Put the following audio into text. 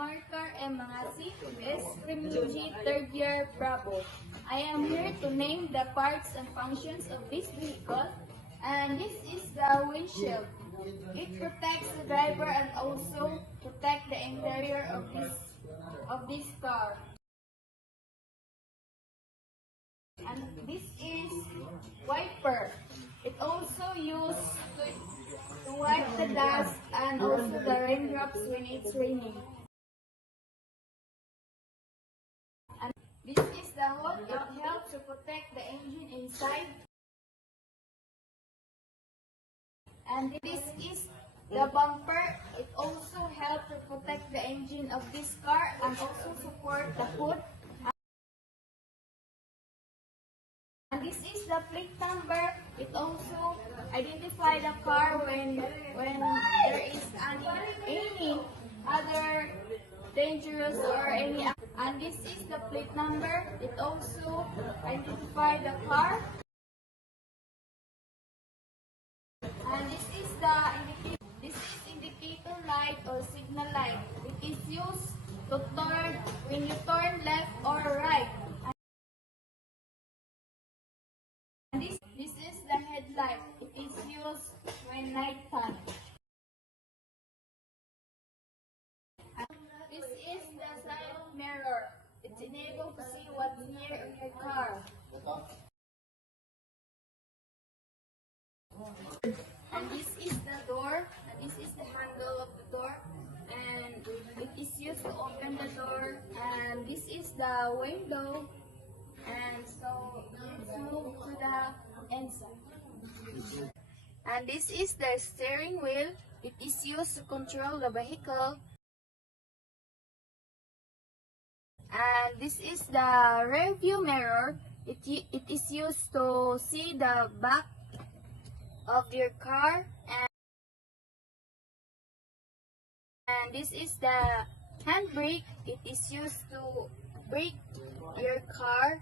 Amarcar M. Mangasi, S. Primuji, 3rd year Bravo. I am here to name the parts and functions of this vehicle, and this is the windshield. It protects the driver and also protect the interior of this car. And this is wiper. It also used to wipe the dust and also the raindrops when it's raining. And this is the hood. It helps to protect the engine inside. And this is the bumper. It also helps to protect the engine of this car and also support the hood. And this is the plate number. It also identifies the car when there is any other dangerous or any. And this is the plate number. It also identifies the car. And this is the indicator. This is indicator light or signal light. It is used to turn when you turn left or right. And this is the headlight. It is used when nighttime. And this is the side mirror. It's enabled to see what's near in your car. And this is the door, and this is the handle of the door, and it is used to open the door, and this is the window, and so let's move to the inside. And this is the steering wheel. It is used to control the vehicle. And this is the rear view mirror. It is used to see the back of your car, and this is the handbrake. It is used to brake your car.